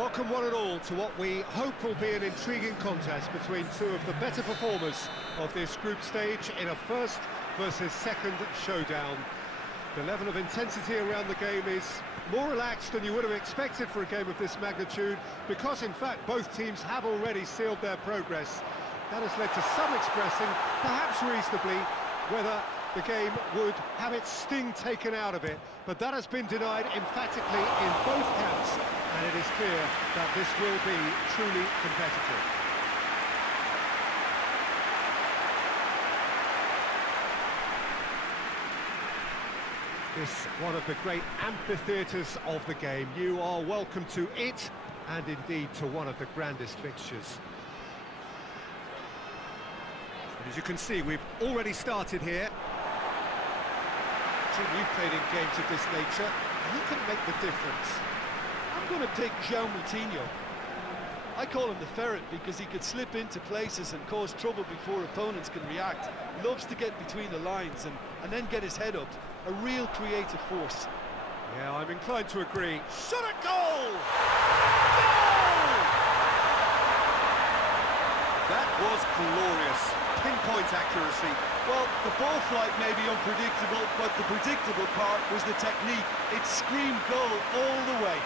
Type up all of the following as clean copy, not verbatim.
Welcome one and all to what we hope will be an intriguing contest between two of the better performers of this group stage in a first versus second showdown. The level of intensity around the game is more relaxed than you would have expected for a game of this magnitude, because in fact both teams have already sealed their progress. That has led to some expressing, perhaps reasonably, whether the game would have its sting taken out of it, but that has been denied emphatically in both camps, and it is clear that this will be truly competitive. This one of the great amphitheatres of the game. You are welcome to it, and indeed to one of the grandest fixtures. And as you can see, we've already started here. Jim, you've played in games of this nature. Who can make the difference? I'm going to take João Moutinho. I call him the ferret because he could slip into places and cause trouble before opponents can react. Loves to get between the lines and then get his head up. A real creative force. Yeah, I'm inclined to agree. Shot at goal! Goal! That was glorious. Pinpoint accuracy. Well, the ball flight may be unpredictable, but the predictable part was the technique. It screamed goal all the way.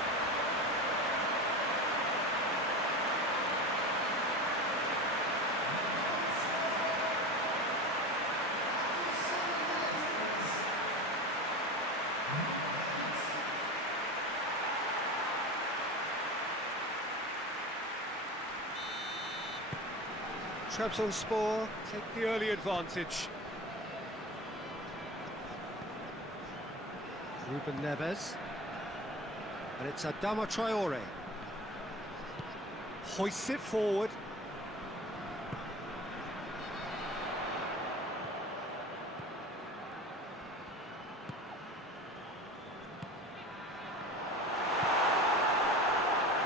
Trabzonspor take the early advantage. Ruben Neves. And it's Adama Traore. Hoists it forward.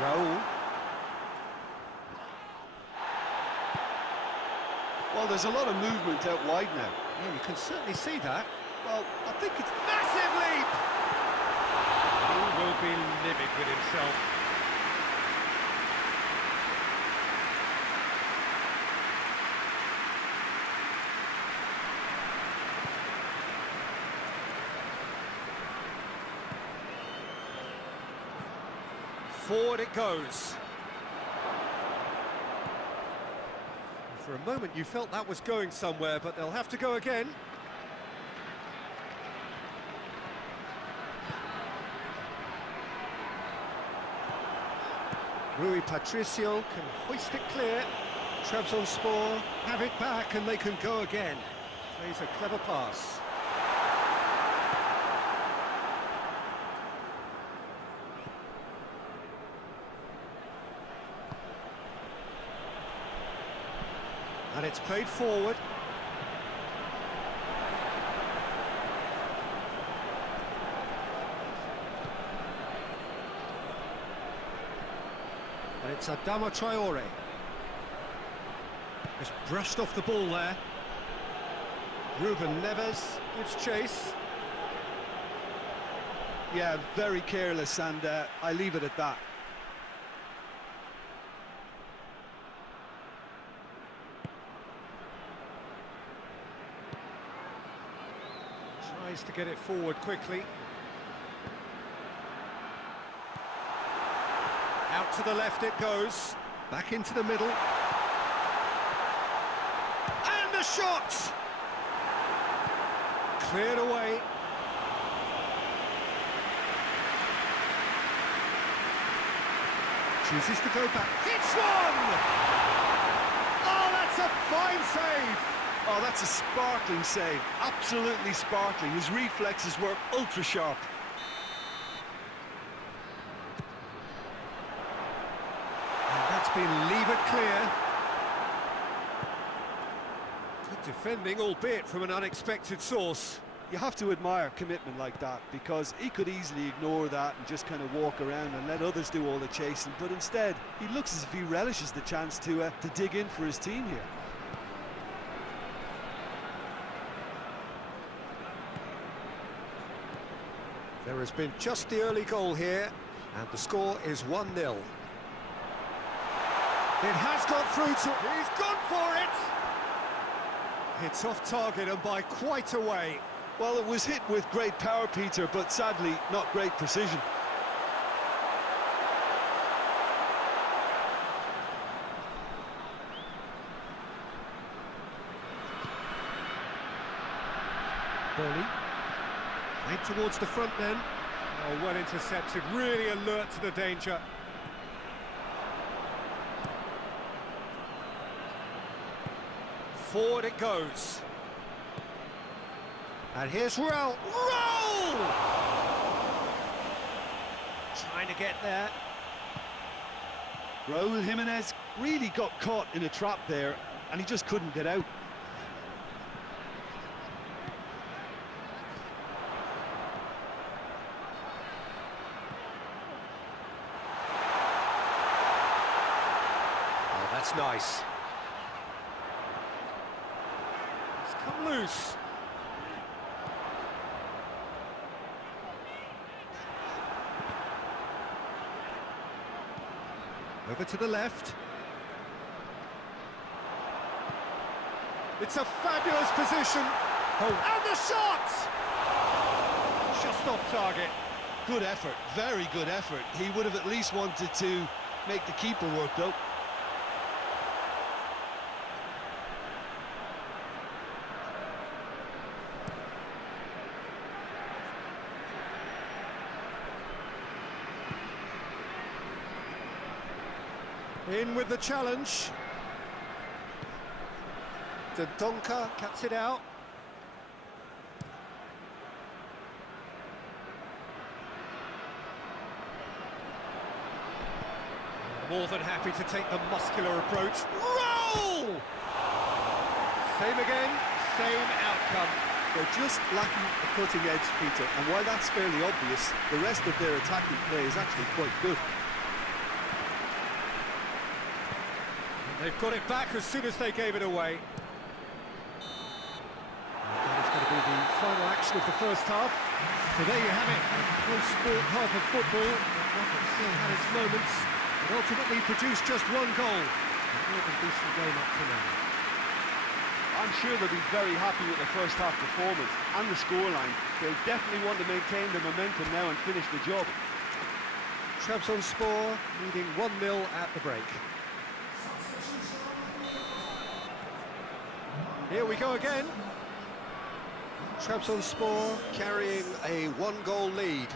Raul. Well, there's a lot of movement out wide now. Yeah, you can certainly see that. Well, I think it's... Massive leap! He will be livid with himself. Forward it goes. For a moment you felt that was going somewhere, but they'll have to go again. Rui Patricio can hoist it clear. Trabzonspor have it back and they can go again. Plays a clever pass. And it's played forward. And it's Adama Traore. Just brushed off the ball there. Ruben Neves gives chase. Yeah, very careless, and I leave it at that. Tries to get it forward quickly. Out to the left it goes. Back into the middle. And the shot! Cleared away. Chooses to go back. Hits one! Oh, that's a fine save! Oh, that's a sparkling save. Absolutely sparkling. His reflexes were ultra sharp. And that's been levered clear. Good defending, albeit from an unexpected source. You have to admire commitment like that, because he could easily ignore that and just kind of walk around and let others do all the chasing, but instead he looks as if he relishes the chance to dig in for his team here. There has been just the early goal here, and the score is 1-0. It has got through to... He's gone for it! It's off target and by quite a way. Well, it was hit with great power, Peter, but sadly not great precision. Bowley. Played towards the front then. Oh, well intercepted, really alert to the danger. Forward it goes. And here's Roll! Trying to get there. Raúl Jiménez really got caught in a trap there, and he just couldn't get out. Oh, that's nice. It's come loose. Over to the left. It's a fabulous position. Oh. And the shot! Just off target. Good effort, very good effort. He would have at least wanted to make the keeper work, though. In with the challenge. Donka cuts it out. More than happy to take the muscular approach. Roll! Same again, same outcome. They're just lacking a cutting edge, Peter, and while that's fairly obvious, the rest of their attacking play is actually quite good. They've got it back as soon as they gave it away. That is going to be the final action of the first half. So there you have it, a close sport half of football. But still had its moments, and ultimately produced just one goal. A more than decent game up to now. I'm sure they'll be very happy with the first half performance and the scoreline. They'll definitely want to maintain the momentum now and finish the job. Trabzonspor leading 1-0 at the break. Here we go again. Trabzonspor carrying a one-goal lead.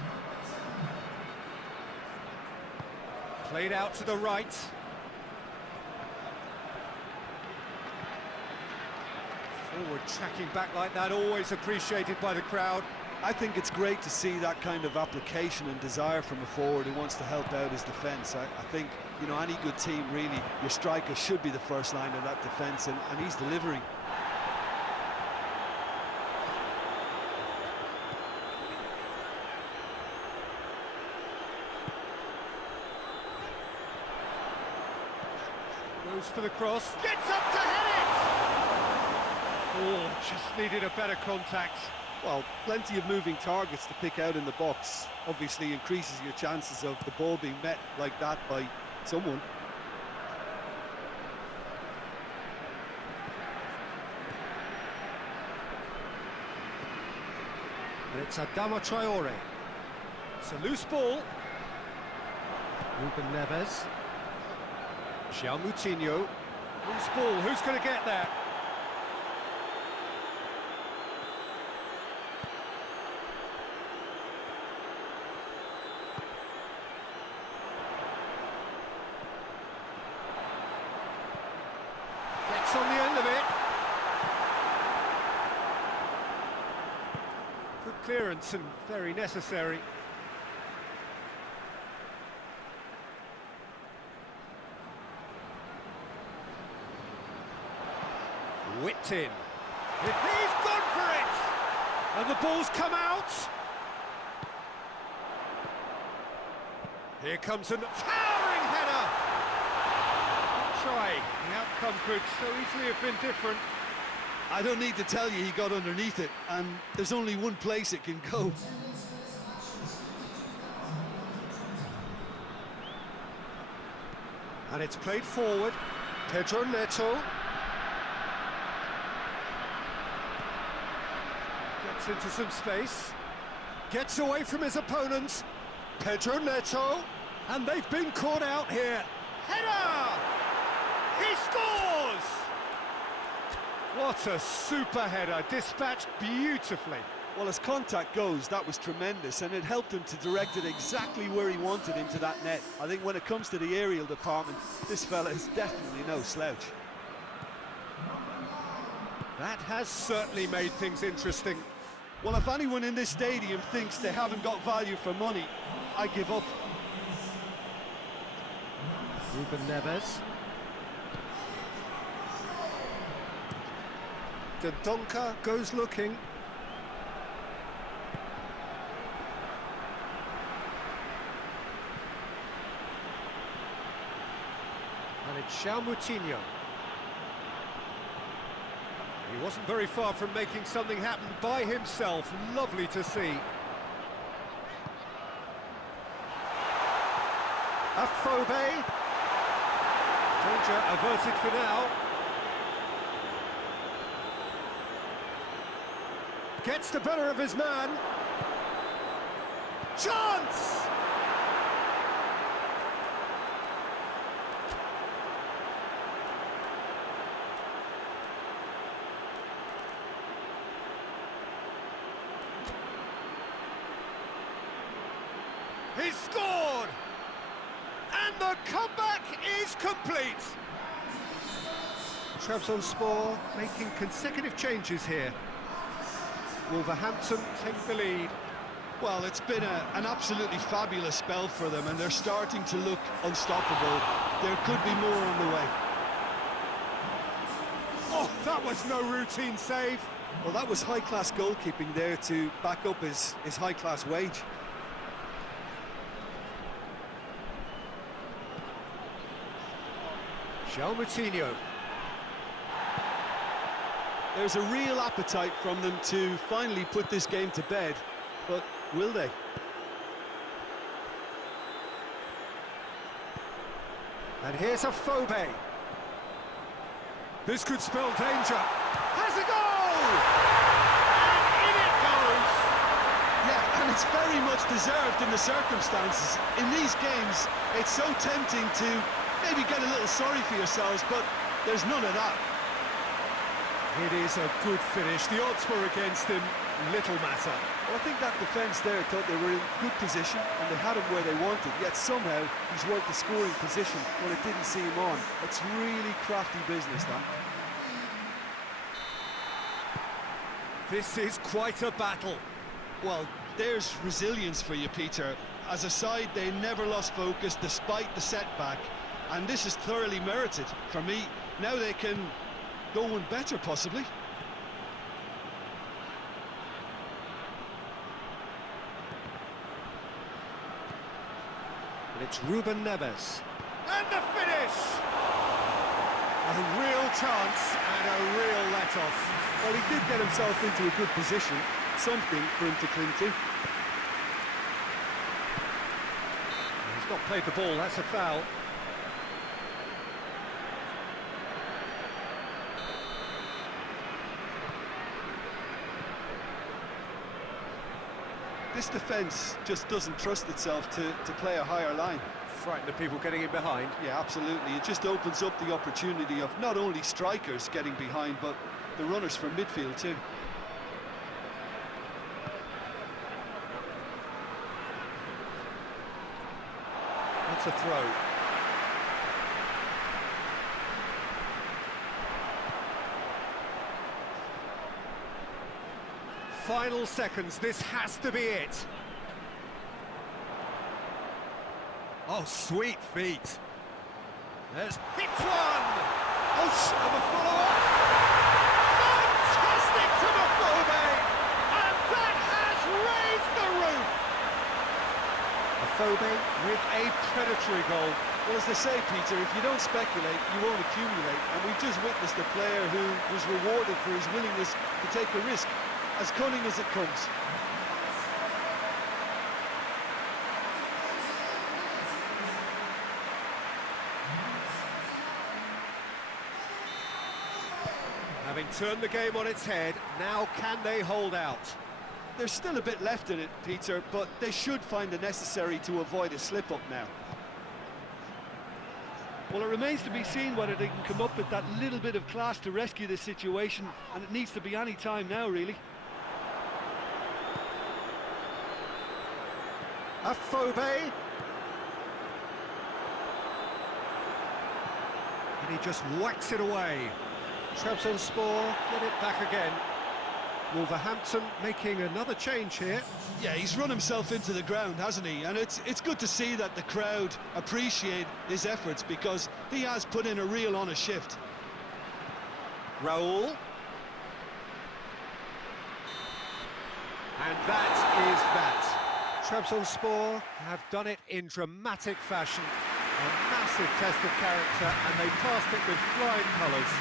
Played out to the right. Forward tracking back like that, always appreciated by the crowd. I think it's great to see that kind of application and desire from a forward who wants to help out his defence. I think, you know, any good team, really, your striker should be the first line of that defence, and he's delivering. Goes for the cross, gets up to head it! Oh, just needed a better contact. Well, plenty of moving targets to pick out in the box. Obviously increases your chances of the ball being met like that by someone. And it's Adama Traore. It's a loose ball. Ruben Neves. Moutinho. Loose ball, who's going to get there? Gets on the end of it. Good clearance and very necessary. Whipped in. He's gone for it! And the ball's come out. Here comes a towering header. Good try. The outcome could so easily have been different. I don't need to tell you he got underneath it, and there's only one place it can go. And it's played forward. Pedro Neto. Gets into some space. Gets away from his opponents. Pedro Neto. And they've been caught out here. Header! He scores! What a super header, dispatched beautifully. Well, as contact goes, that was tremendous, and it helped him to direct it exactly where he wanted into that net. I think when it comes to the aerial department, this fella is definitely no slouch. That has certainly made things interesting. Well, if anyone in this stadium thinks they haven't got value for money, I give up. Ruben Neves. Dendoncker goes looking. And it's Moutinho. He wasn't very far from making something happen by himself. Lovely to see. Afobe. Danger averted for now. Gets the better of his man. Chance! He scored! And the comeback is complete! Trabzonspor making consecutive changes here. Wolverhampton take the lead. Well, it's been an absolutely fabulous spell for them, and they're starting to look unstoppable. There could be more on the way. Oh, that was no routine save. Well, that was high-class goalkeeping there to back up his high-class wage. Moutinho. There's a real appetite from them to finally put this game to bed, but will they? And here's Afobe. This could spell danger. Has a goal! And in it goes! Yeah, and it's very much deserved in the circumstances. In these games, it's so tempting to maybe get a little sorry for yourselves, but there's none of that. It is a good finish. The odds were against him. Little matter. Well, I think that defence there thought they were in good position and they had him where they wanted, yet somehow he's worked the scoring position when it didn't see him on. It's really crafty business, Dan. This is quite a battle. Well, there's resilience for you, Peter. As a side, they never lost focus despite the setback, and this is thoroughly merited. For me, now they can go one better, possibly. And it's Ruben Neves. And the finish! A real chance and a real let-off. Well, he did get himself into a good position, something for him to cling to. He's not played the ball, that's a foul. This defence just doesn't trust itself to play a higher line. Frightened of people getting in behind. Yeah, absolutely. It just opens up the opportunity of not only strikers getting behind, but the runners from midfield too. That's a throw. Final seconds, this has to be it. Oh, sweet feet. There's hits one. Oh, and the follow-up. Fantastic from Afobe. And that has raised the roof. Afobe with a predatory goal. Well, as they say, Peter, if you don't speculate, you won't accumulate. And we've just witnessed a player who was rewarded for his willingness to take a risk, as cunning as it comes. Having turned the game on its head, now can they hold out? There's still a bit left in it, Peter, but they should find the necessary to avoid a slip-up now. Well, it remains to be seen whether they can come up with that little bit of class to rescue this situation, and it needs to be any time now, really. Afobe. And he just whacks it away. Trabzonspor get it back again. Wolverhampton making another change here. Yeah, he's run himself into the ground, hasn't he? And it's good to see that the crowd appreciate his efforts, because he has put in a real honest shift. Raul. And that is that. Trabzonspor have done it in dramatic fashion. A massive test of character, and they passed it with flying colours.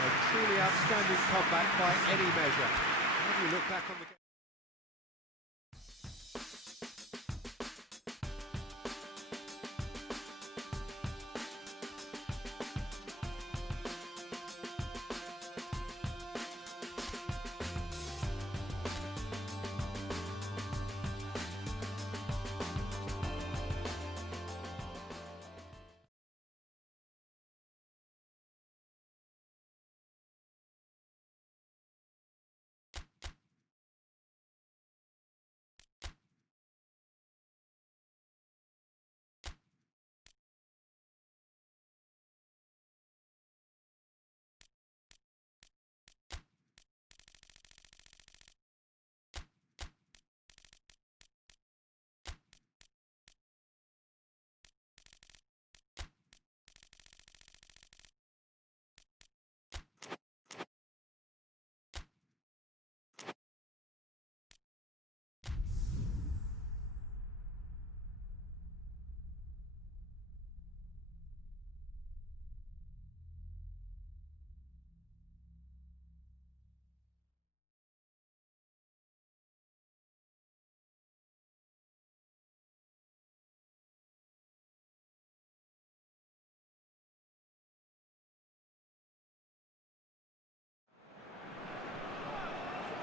A truly outstanding comeback by any measure. How do you look back on the game?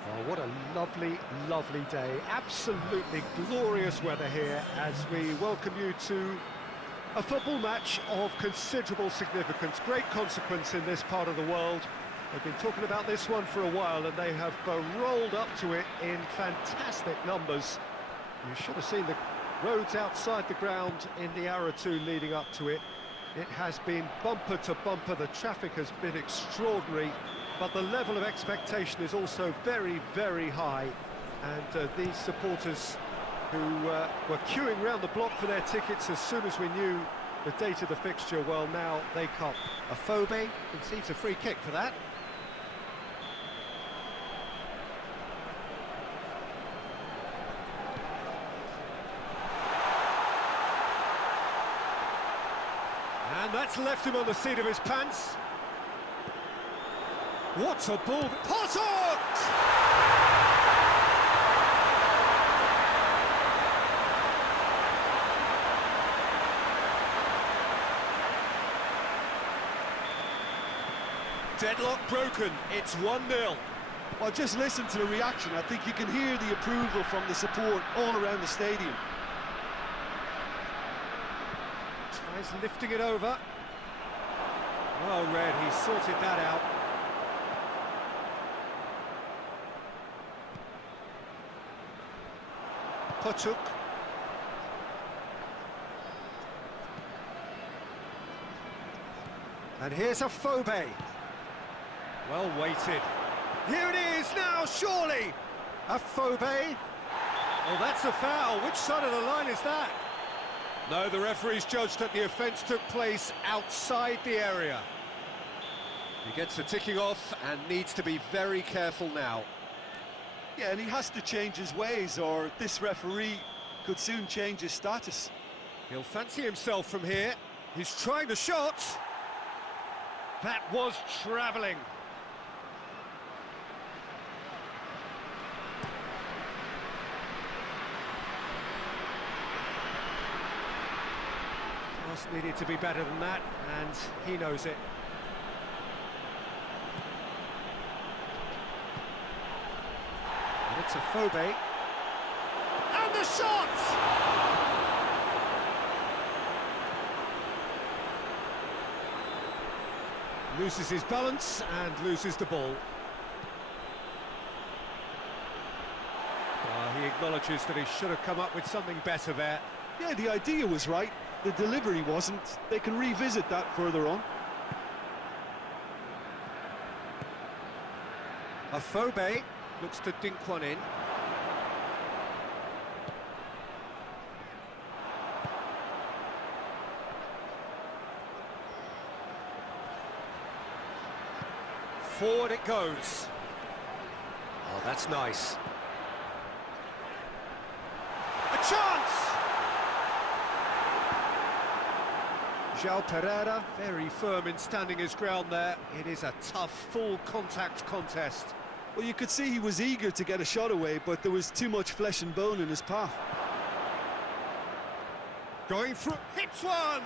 Well, what a lovely, lovely day. Absolutely glorious weather here as we welcome you to a football match of considerable significance, great consequence in this part of the world. They've been talking about this one for a while, and they have rolled up to it in fantastic numbers. You should have seen the roads outside the ground in the hour or two leading up to it. It has been bumper to bumper. The traffic has been extraordinary, but the level of expectation is also very, very high. And these supporters who were queuing round the block for their tickets as soon as we knew the date of the fixture, well, now they can't. Afobe concedes a free kick for that. And that's left him on the seat of his pants. What a ball! Potter! Deadlock broken, it's 1-0. Well, just listen to the reaction. I think you can hear the approval from the support all around the stadium. Tries lifting it over. Well read, he sorted that out. Potuk. And here's Afobe. Well weighted. Here it is now, surely! Afobe. Oh, that's a foul. Which side of the line is that? No, the referee's judged that the offence took place outside the area. He gets the ticking off and needs to be very careful now. Yeah, and he has to change his ways, or this referee could soon change his status. He'll fancy himself from here. He's trying the shot. That was travelling. Pass needed to be better than that, and he knows it. It's a Phobe. And the shot! Loses his balance and loses the ball. He acknowledges that he should have come up with something better there. Yeah, the idea was right, the delivery wasn't. They can revisit that further on. A Phobe looks to dink one in. Forward it goes. Oh, that's nice. A chance! João Pereira, very firm in standing his ground there. It is a tough, full contact contest. Well, you could see he was eager to get a shot away, but there was too much flesh and bone in his path. Going through, hits one!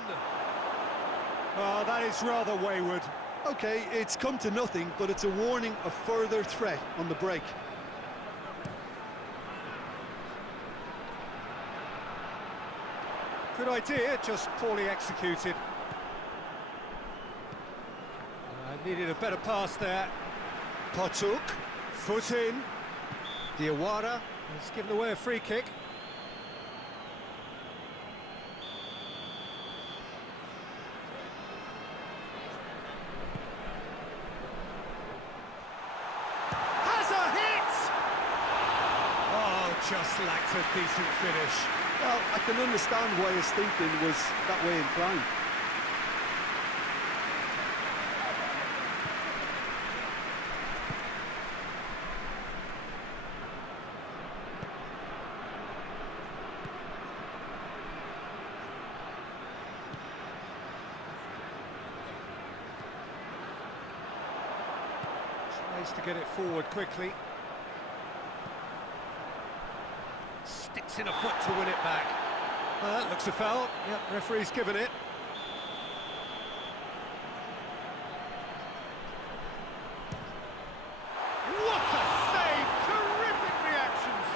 Oh, that is rather wayward. Okay, it's come to nothing, but it's a warning of further threat on the break. Good idea, just poorly executed. Needed a better pass there. Potuk, foot in. Diawara has given away a free kick. Has a hit! Oh, just lacked a decent finish. Well, I can understand why his thinking was that way inclined. Tries to get it forward quickly. Sticks in a foot to win it back. Well, that looks a foul. Yep, referee's given it. What a save! Terrific reactions!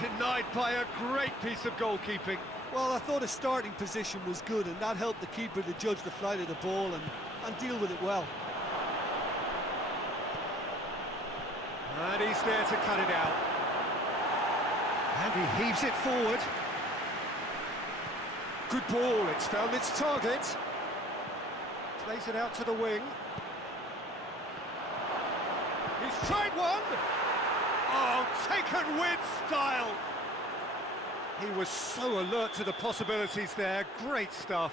Denied by a great piece of goalkeeping. Well, I thought his starting position was good, and that helped the keeper to judge the flight of the ball and deal with it well. And he's there to cut it out. And he heaves it forward. Good ball, it's found its target. Plays it out to the wing. He's tried one! Oh, taken with style! He was so alert to the possibilities there, great stuff.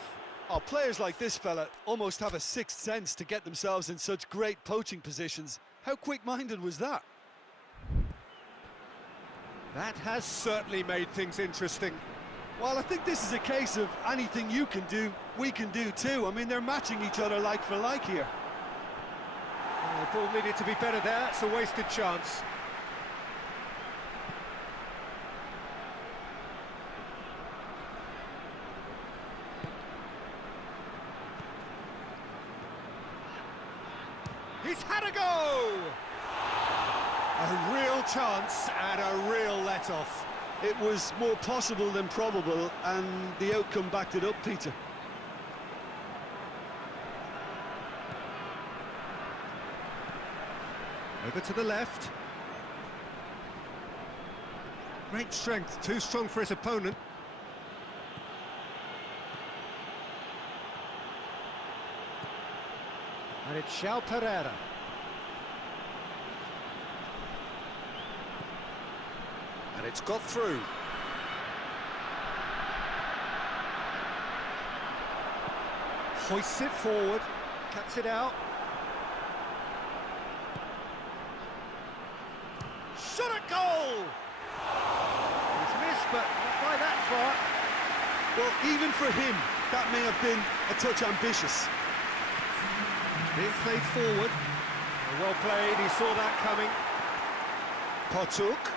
Oh, players like this fella almost have a sixth sense to get themselves in such great poaching positions. How quick-minded was that? That has certainly made things interesting. Well, I think this is a case of anything you can do, we can do too. I mean, they're matching each other like for like here. Oh, the ball needed to be better there, it's a wasted chance. He's had a go! A real chance and a real let-off. It was more possible than probable, and the outcome backed it up, Peter. Over to the left. Great strength, too strong for his opponent. And it's João Pereira. And it's got through. Hoists it forward, cuts it out. Shot at goal! He's missed, but not by that far. Well, even for him, that may have been a touch ambitious. Being played forward. Well played, he saw that coming. Potuk.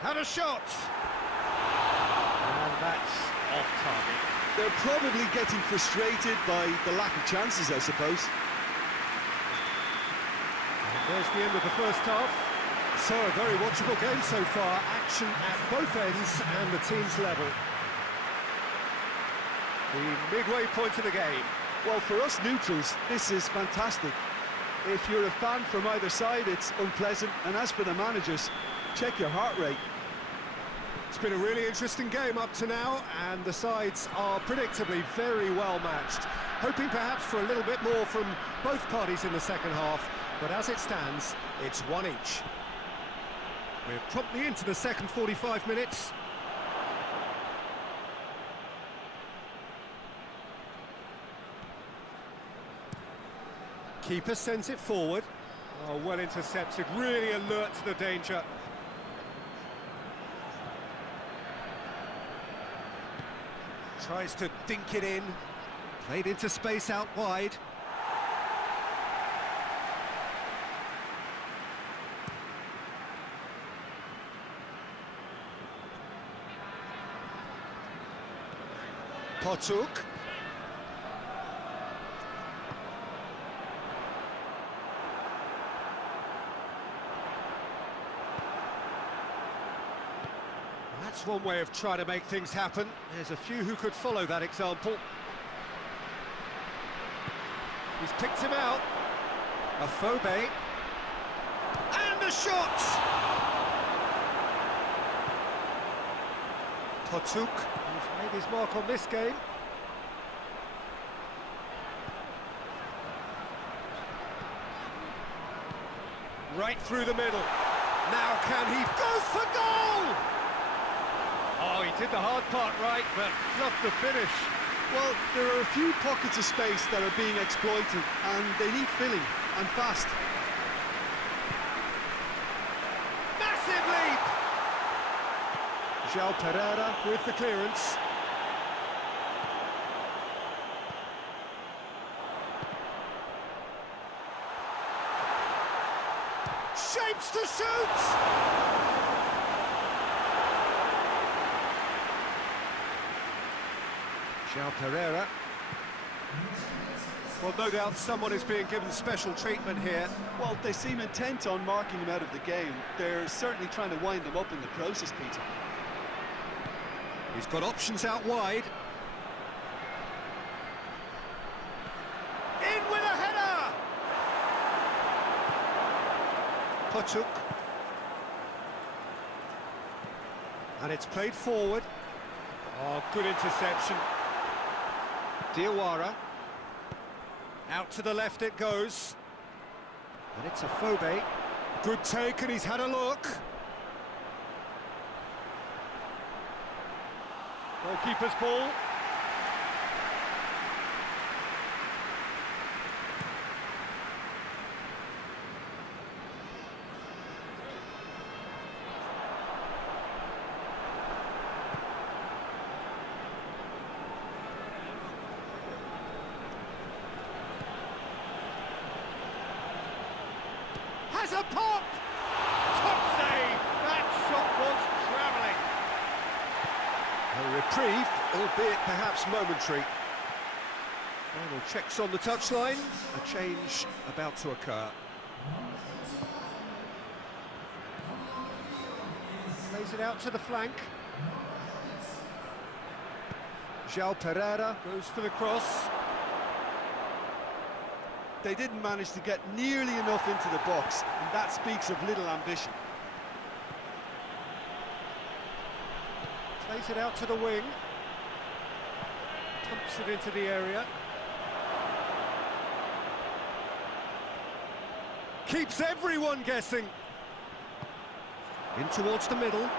Had a shot! And that's off target. They're probably getting frustrated by the lack of chances, I suppose. And There's the end of the first half. So, a very watchable game so far. Action at both ends and the team's level. The midway point of the game. Well, for us neutrals, this is fantastic. If you're a fan from either side, it's unpleasant. And as for the managers, check your heart rate. It's been a really interesting game up to now, and the sides are predictably very well matched. Hoping perhaps for a little bit more from both parties in the second half, but as it stands, it's one each. We're promptly into the second 45 minutes. Keeper sends it forward. Oh, well intercepted, really alert to the danger. Tries to dink it in. Played into space out wide. Potuk. That's one way of trying to make things happen. There's a few who could follow that example. He's picked him out. A Phobe. And a shot! Potuk, who's made his mark on this game. Right through the middle. Now can he go for goal? Oh, he did the hard part right, but fluffed the finish. Well, there are a few pockets of space that are being exploited, and they need filling, and fast. Massive leap! João Pereira with the clearance. Shapes to shoot! João Pereira. Well, no doubt someone is being given special treatment here. Well, they seem intent on marking him out of the game. They're certainly trying to wind him up in the process, Peter. He's got options out wide. In with a header! Potuk. And it's played forward. Oh, good interception. Diawara. Out to the left it goes. And it's a Phobe. Good take, and he's had a look. Goalkeeper's ball. Has a pop! Top save! That shot was travelling. A reprieve, albeit perhaps momentary. Final checks on the touchline. A change about to occur. Plays it out to the flank. João Pereira goes for the cross. They didn't manage to get nearly enough into the box, and that speaks of little ambition. Plays it out to the wing. Pumps it into the area. Keeps everyone guessing. In towards the middle.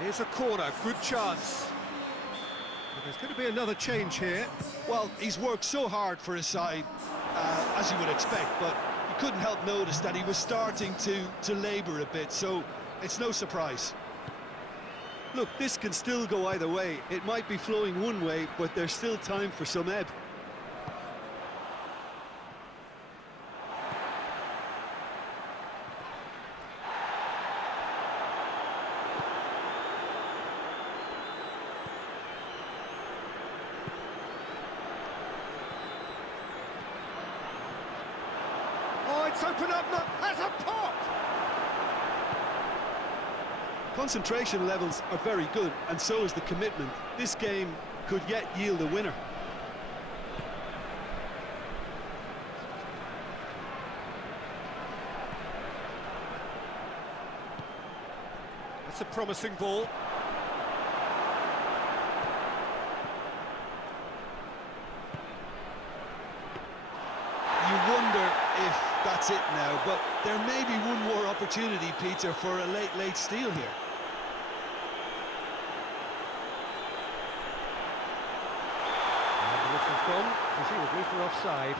It is a corner, good chance. There's going to be another change here. Well, he's worked so hard for his side, as you would expect, but you couldn't help notice that he was starting to labour a bit, so it's no surprise. Look, this can still go either way. It might be flowing one way, but there's still time for some ebb. It's open up, has a pop! Concentration levels are very good, and so is the commitment. This game could yet yield a winner. That's a promising ball. You wonder if that's it now, but there may be one more opportunity, Peter, for a late steal here. And the whistle's gone, presumably for offside.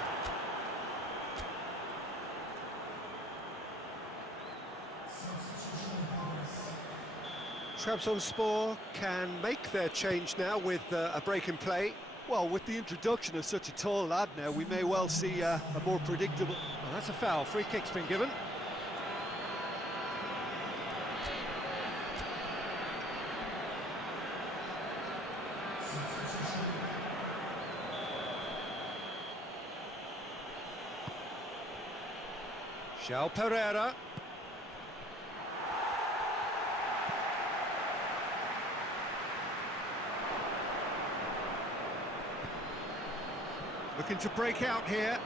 Trabzonspor can make their change now with a break in play. Well, with the introduction of such a tall lad now, we may well see a more predictable... Well, that's a foul. Free kick's been given. João Pereira. Looking to break out here.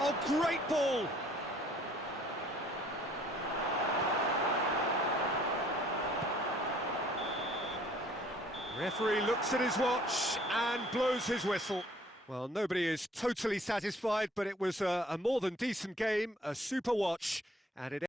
Oh, great ball! Referee looks at his watch and blows his whistle. Well, nobody is totally satisfied, but it was a more than decent game, a super watch, and it